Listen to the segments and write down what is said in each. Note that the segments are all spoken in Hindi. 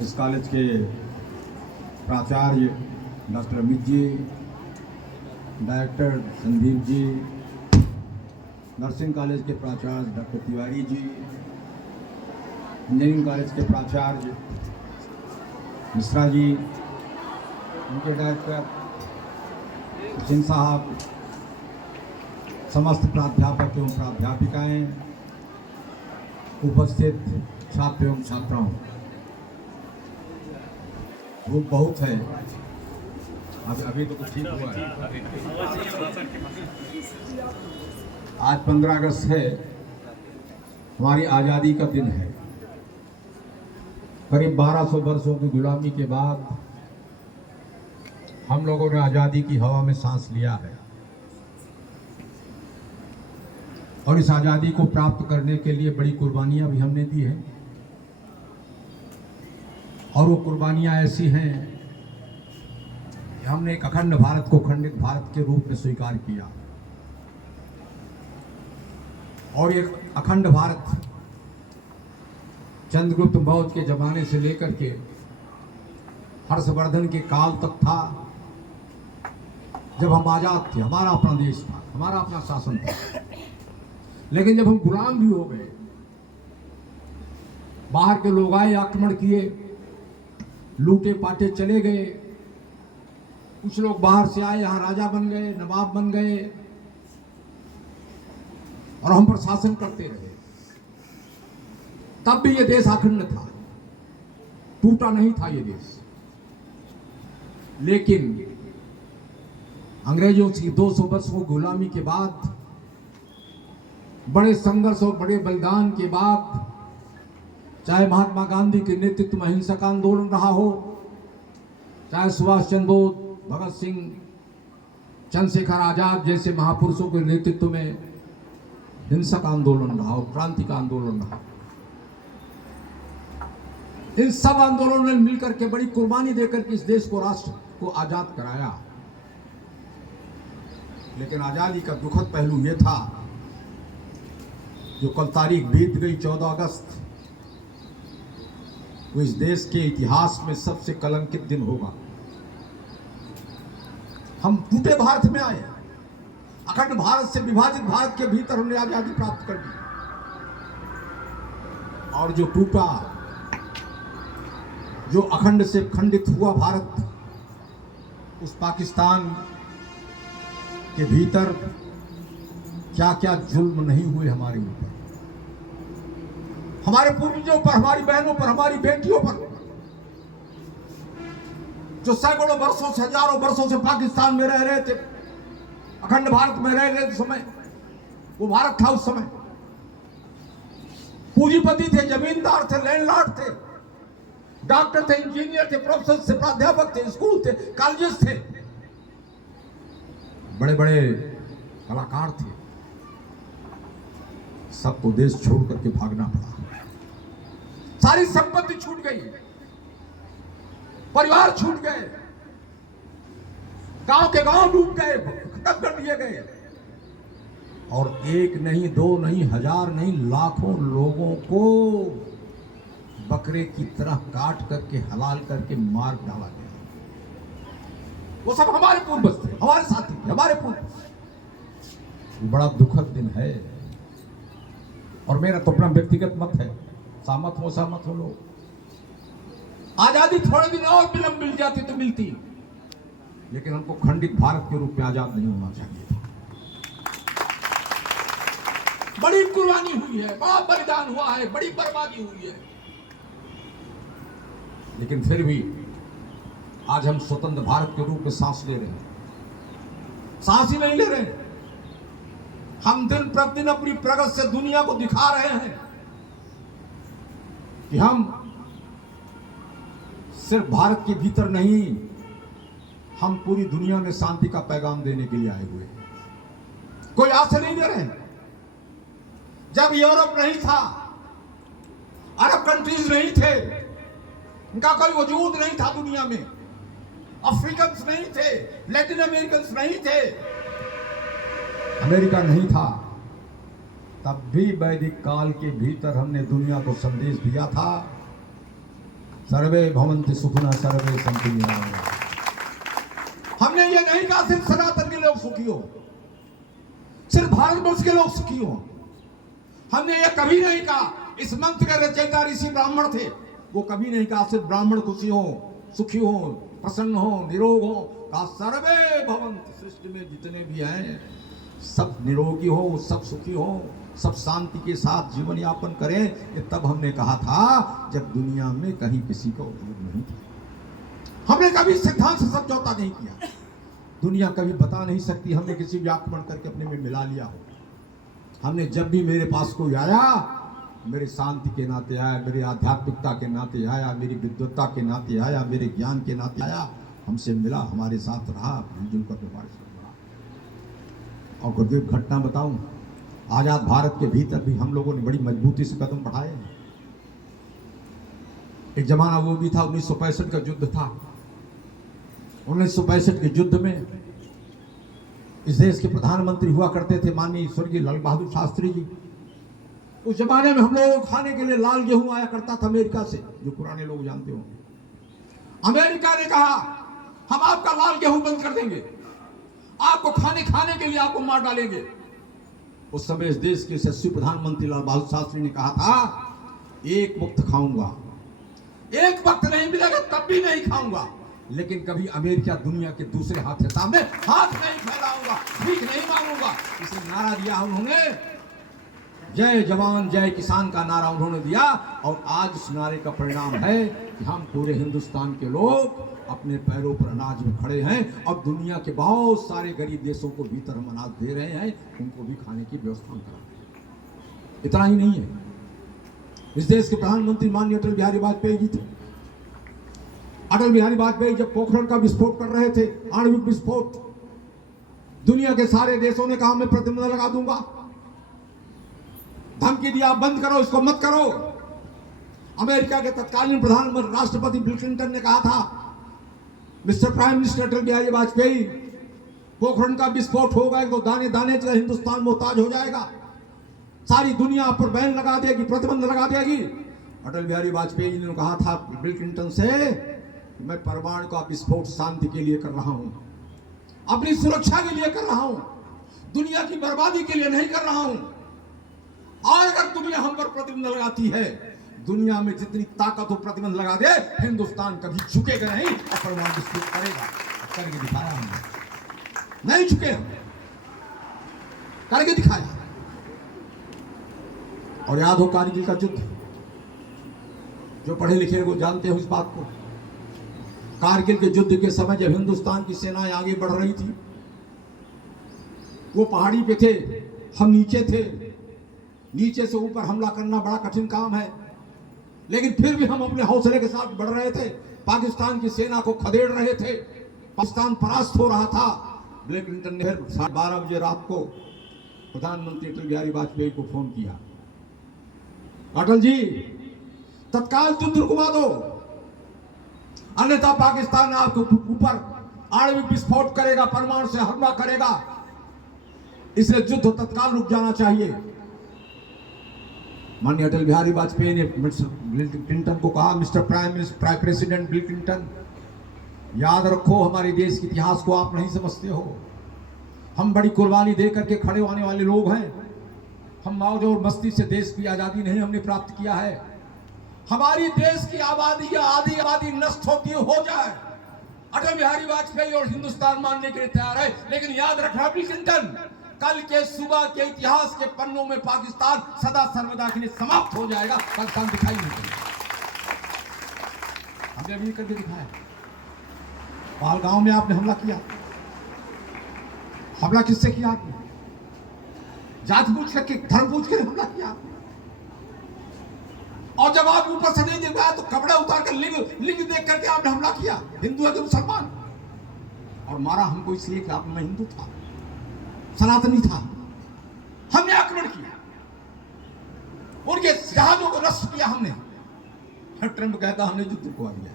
इस कॉलेज के प्राचार्य doctor Amit ji, director Sandeep ji, nursing college के प्राचार्य doctor Tiwari ji, engineering college के प्राचार्य मिश्रा जी, उनके डायरेक्टर सिंह साहब, समस्त प्राध्यापक एवं प्राध्यापिकाएं, उपस्थित छात्र एवं छात्राओं, धूप बहुत है। अभी तो कुछ ठीक हुआ है। आज 15 अगस्त है, हमारी आज़ादी का दिन है। करीब 1200 वर्षों की गुलामी के बाद हम लोगों ने आज़ादी की हवा में सांस लिया है और इस आज़ादी को प्राप्त करने के लिए बड़ी कुर्बानियां भी हमने दी हैं और वो कुर्बानियां ऐसी हैं कि हमने एक अखंड भारत को खंडित भारत के रूप में स्वीकार किया और एक अखंड भारत चंद्रगुप्त मौर्य के जमाने से लेकर के हर्षवर्धन के काल तक था, जब हम आजाद थे, हमारा अपना देश था, हमारा अपना शासन था। लेकिन जब हम गुलाम भी हो गए, बाहर के लोग आए, आक्रमण किए, लूटे पाटे चले गए, कुछ लोग बाहर से आए, यहां राजा बन गए, नवाब बन गए और हम पर शासन करते रहे। तब भी ये देश अखंड था, टूटा नहीं था ये देश। लेकिन अंग्रेजों की 200 वर्षों गुलामी के बाद, बड़े संघर्ष और बड़े बलिदान के बाद, चाहे महात्मा गांधी के नेतृत्व में अहिंसक आंदोलन रहा हो, चाहे सुभाष चंद्र बोस, भगत सिंह, चंद्रशेखर आजाद जैसे महापुरुषों के नेतृत्व में हिंसक आंदोलन रहा हो, क्रांति का आंदोलन रहा, इन सब आंदोलनों ने मिलकर के बड़ी कुर्बानी देकर के इस देश को, राष्ट्र को आजाद कराया। लेकिन आजादी का दुखद पहलू यह था, जो कल तारीख बीत गई 14 अगस्त, वो इस देश के इतिहास में सबसे कलंकित दिन होगा। हम टूटे भारत में आए, अखंड भारत से विभाजित भारत के भीतर हमने आजादी प्राप्त कर ली, और जो टूटा, जो अखंड से खंडित हुआ भारत, उस पाकिस्तान के भीतर क्या क्या जुल्म नहीं हुए हमारे ऊपर, हमारे पूर्वजों पर, हमारी बहनों पर, हमारी बेटियों पर, जो सैकड़ों वर्षों से, हजारों वर्षों से पाकिस्तान में रह रहे थे, अखंड भारत में रह रहे समय, वो भारत था उस समय। पूंजीपति थे, जमींदार थे, लैंडलॉर्ड थे, डॉक्टर थे, इंजीनियर थे, प्रोफेसर थे, प्राध्यापक थे, स्कूल थे, कॉलेजेस थे, बड़े बड़े कलाकार थे। सबको देश छोड़ करके भागना पड़ा, सारी संपत्ति छूट गई, परिवार छूट गए, गांव के गांव डूब गए, खत्म कर दिए गए, और एक नहीं, दो नहीं, हजार नहीं, लाखों लोगों को बकरे की तरह काट करके, हलाल करके मार डाला गया। वो सब हमारे पूर्वज थे, हमारे साथी थे, हमारे पूर्वज। बड़ा दुखद दिन है, और मेरा तो अपना व्यक्तिगत मत है, सहमत हो लोग। आजादी थोड़े दिन और विलंब मिल जाती तो मिलती, लेकिन हमको खंडित भारत के रूप में आजाद नहीं होना चाहिए था। बड़ी कुर्बानी हुई है, बड़ा बलिदान हुआ है, बड़ी बर्बादी हुई है, लेकिन फिर भी आज हम स्वतंत्र भारत के रूप में सांस ले रहे हैं। सांस ही नहीं ले रहे, हम दिन प्रतिदिन अपनी प्रगति से दुनिया को दिखा रहे हैं कि हम सिर्फ भारत के भीतर नहीं, हम पूरी दुनिया में शांति का पैगाम देने के लिए आए हुए हैं। कोई आशा नहीं दे रहे। जब यूरोप नहीं था, अरब कंट्रीज नहीं थे, इनका कोई वजूद नहीं था दुनिया में, अफ्रीकन्स नहीं थे, लैटिन अमेरिकन्स नहीं थे, अमेरिका नहीं था, तब भी वैदिक काल के भीतर हमने दुनिया को संदेश दिया था सर्वे भवन्ति सुखिनः सर्वे सन्तु निरामयाः। हमने ये नहीं कहा सिर्फ सनातन के लोग सुखी हो, सिर्फ भारतवर्ष के लोग सुखी हो। हमने ये कभी नहीं कहा, इस मंत्र के रचयिता ऋषि ब्राह्मण थे, वो कभी नहीं कहा सिर्फ ब्राह्मण खुशी हो, सुखी हो, प्रसन्न हो, निरोग हो। कहा सर्वे भवन्ति, सृष्टि में जितने भी हैं सब निरोगी हो, सब सुखी हो, सब शांति के साथ जीवन यापन करें। ये तब हमने कहा था जब दुनिया में कहीं किसी का उपयोग नहीं था। हमने कभी सिद्धांत से समझौता नहीं किया। दुनिया कभी बता नहीं सकती हमने किसी भी आक्रमण करके अपने में मिला लिया हो। हमने जब भी मेरे पास कोई आया, मेरे शांति के नाते आया, मेरे आध्यात्मिकता के नाते आया, मेरी विद्वत्ता के नाते आया, मेरे ज्ञान के नाते आया, हमसे मिला, हमारे साथ रहा, मिलजुल कर व्यवहार रहा। और गुरुदेव घटना बताऊं, आजाद भारत के भीतर भी हम लोगों ने बड़ी मजबूती से कदम बढ़ाए। एक जमाना वो भी था, 1965 का युद्ध था। 1965 के युद्ध में इस देश के प्रधानमंत्री हुआ करते थे माननीय स्वर्गीय लाल बहादुर शास्त्री जी। उस जमाने में हम लोगों को खाने के लिए लाल गेहूं आया करता था अमेरिका से, जो पुराने लोग जानते होंगे। अमेरिका ने कहा हम आपका लाल गेहूं बंद कर देंगे, आपको खाने के लिए आपको मार डालेंगे। उस समय इस देश के यशस्वी प्रधानमंत्री लाल बहादुर शास्त्री ने कहा था एक वक्त खाऊंगा, एक वक्त नहीं मिलेगा तब भी नहीं खाऊंगा, लेकिन कभी अमेरिका दुनिया के दूसरे हाथ के सामने हाथ नहीं फैलाऊंगा, भीख नहीं मांगूंगा। इसलिए नारा दिया उन्होंने, जय जवान जय किसान का नारा उन्होंने दिया। और आज उस नारे का परिणाम है कि हम पूरे हिंदुस्तान के लोग अपने पैरों पर अनाज में खड़े हैं और दुनिया के बहुत सारे गरीब देशों को भीतर हम अनाज दे रहे हैं, उनको भी खाने की व्यवस्था कर रहे हैं। इतना ही नहीं है, इस देश के प्रधानमंत्री माननीय अटल बिहारी वाजपेयी जी थे। अटल बिहारी वाजपेयी जब पोखरण का विस्फोट कर रहे थे, आणविक विस्फोट, दुनिया के सारे देशों ने कहा मैं प्रतिबंध लगा दूंगा, धमकी दिया बंद करो, इसको मत करो। अमेरिका के तत्कालीन प्रधानमंत्री राष्ट्रपति बिल क्लिंटन ने कहा था mister prime minister Atal Bihari Vajpayee, Pokhran का विस्फोट होगा तो दाने दाने से हिंदुस्तान मोहताज हो जाएगा, सारी दुनिया पर बैन लगा देगी, प्रतिबंध लगा देगी। अटल बिहारी वाजपेयी ने कहा था बिल क्लिंटन से, मैं परमाणु का विस्फोट शांति के लिए कर रहा हूं, अपनी सुरक्षा के लिए कर रहा हूं, दुनिया की बर्बादी के लिए नहीं कर रहा हूं। और अगर दुनिया हम पर प्रतिबंध लगाती है, दुनिया में जितनी ताकत हो प्रतिबंध लगा दे, हिंदुस्तान कभी झुकेगा नहीं और परमाणु विस्फोट करेगा। करके दिखाया हमने, नहीं झुके हम, करके दिखाया। और याद हो कारगिल का युद्ध, जो पढ़े लिखे वो जानते हो इस बात को। कारगिल के युद्ध के समय जब हिंदुस्तान की सेनाएं आगे बढ़ रही थी, वो पहाड़ी पे थे, हम नीचे थे। नीचे से ऊपर हमला करना बड़ा कठिन काम है, लेकिन फिर भी हम अपने हौसले के साथ बढ़ रहे थे, पाकिस्तान की सेना को खदेड़ रहे थे। पाकिस्तान परास्त हो रहा था। बिल क्लिंटन ने फिर 12:30 बजे रात को प्रधानमंत्री अटल बिहारी वाजपेयी को फोन किया, अटल जी तत्काल युद्ध रुकवा दो, अन्यथा पाकिस्तान आपके ऊपर आणविक विस्फोट करेगा, परमाणु से हमला करेगा, इसलिए युद्ध तत्काल रुक जाना चाहिए। माननीय अटल बिहारी वाजपेयी ने बिल क्लिंटन को कहा, mister prime president bill Clinton, याद रखो हमारे देश के इतिहास को आप नहीं समझते हो। हम बड़ी कुर्बानी दे करके खड़े होने वाले लोग हैं। हम मौज और मस्ती से देश की आज़ादी नहीं हमने प्राप्त किया है। हमारी देश की आबादी या आधी आबादी नष्ट होती हो जाए, अटल बिहारी वाजपेयी और हिंदुस्तान मानने के लिए तैयार है, लेकिन याद रखना बिल क्लिंटन, कल के सुबह के इतिहास के पन्नों में पाकिस्तान सदा सर्वदा के लिए समाप्त हो जाएगा। पाकिस्तान दिखाई नहीं देगा। हमने अभी करके दिखाया। पहलगांव में आपने हमला किया, हमला किससे किया आपने? जात पूछ करके, धर्म पूछ कर हमला किया आपने। और जब आप ऊपर से नहीं देख पाया तो कपड़ा उतार कर लिंग देख करके आपने हमला किया, हिंदू है कि मुसलमान, और मारा हमको इसलिए कि आप में हिंदू था, सनातनी था। हमने आक्रमण किया, उनके जहाजों को नष्ट किया हमने। ट्रंप कहता हमने युद्ध रुकवा दिया।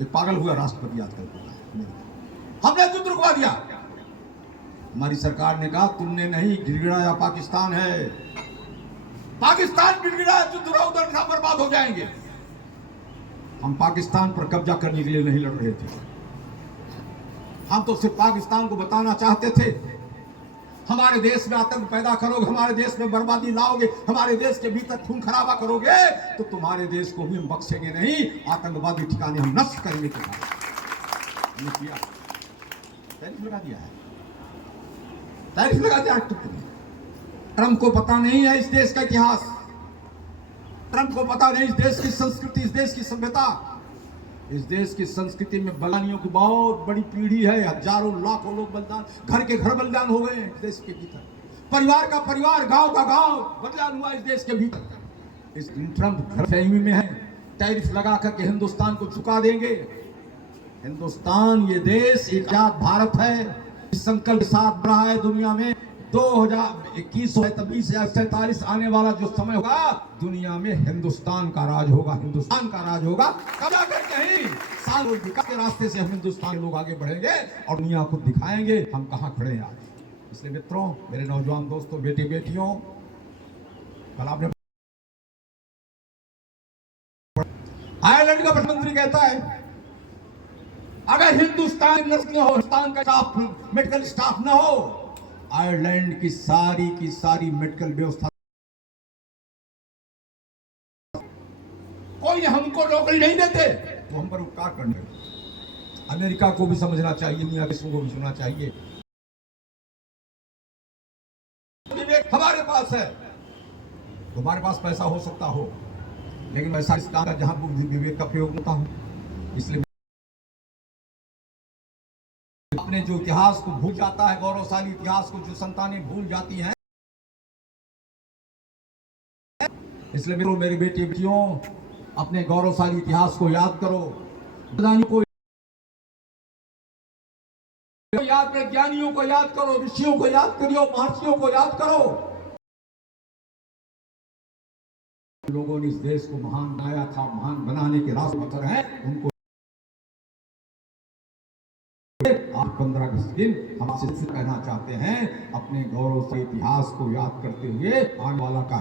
एक पागल हुआ राष्ट्रपति आजकल, हमने युद्ध रुकवा दिया। हमारी सरकार ने कहा तुमने नहीं, गिड़गिड़ाया पाकिस्तान है, पाकिस्तान गिड़गिड़ाया, युद्ध उधर बर्बाद हो जाएंगे। हम पाकिस्तान पर कब्जा करने के लिए नहीं लड़ रहे थे। हम तो सिर्फ पाकिस्तान को बताना चाहते थे, हमारे देश में आतंक पैदा करोगे, हमारे देश में बर्बादी लाओगे, हमारे देश के भीतर खून खराबा करोगे, तो तुम्हारे देश को भी हम बख्शेंगे नहीं। आतंकवादी ठिकाने हम नष्ट करेंगे। हमने किया, टैरिफ लगा दिया है, टैरिफ लगा दिया। ट्रंप को पता नहीं है इस देश का इतिहास, ट्रंप को पता नहीं इस देश की संस्कृति, इस देश की सभ्यता। इस देश की संस्कृति में बलिदानियों की बहुत बड़ी पीढ़ी है। हजारों लाखों लोग बलिदान, घर के घर बलिदान हो गए इस देश के भीतर। परिवार का परिवार, गांव का गांव बलिदान हुआ इस देश के भीतर। इस ट्रंप फहमी में है, टैरिफ लगा करके हिंदुस्तान को झुका देंगे। हिंदुस्तान ये देश एक आजाद भारत है, इस संकल्प के साथ बढ़ा है दुनिया में। 2047 आने वाला जो समय होगा, दुनिया में हिंदुस्तान का राज होगा, हिंदुस्तान का राज होगा। कब्जा करके ही साल विकास के रास्ते से हम हिंदुस्तान के लोग आगे बढ़ेंगे और दुनिया को दिखाएंगे हम कहां खड़े हैं आज। इसलिए मित्रों, मेरे नौजवान दोस्तों, बेटे बेटियों, कल आपने आयरलैंड का प्रधानमंत्री कहता है अगर हिंदुस्तान नर्स न हो, हिंदुस्तान का स्टाफ, मेडिकल स्टाफ न हो, आयरलैंड की सारी मेडिकल व्यवस्था कोई हमको नौकरी नहीं देते, वो हम पर उपकार करने। अमेरिका को भी समझना चाहिए, दुनिया देशों को भी सुनना चाहिए। विवेक हमारे पास है, तुम्हारे पास पैसा हो सकता हो, लेकिन पैसा इस काम का जहां बुद्धि विवेक का प्रयोग होता हो। इसलिए अपने जो इतिहास को भूल जाता है, गौरवशाली इतिहास को जो संतानें भूल जाती हैं, इसलिए मेरे बेटे बेटियों, अपने गौरवशाली इतिहास को याद करो, को याद करो, ज्ञानियों को याद करो, ऋषियों को याद करो, महर्षियों को याद करो। लोगों ने इस देश को महान बनाया था, महान बनाने के रास्ते पत्थर हैं, उनको 15 अगस्त दिन हम आपसे कहना चाहते हैं, अपने गौरव से इतिहास को याद करते हुए आने वाला का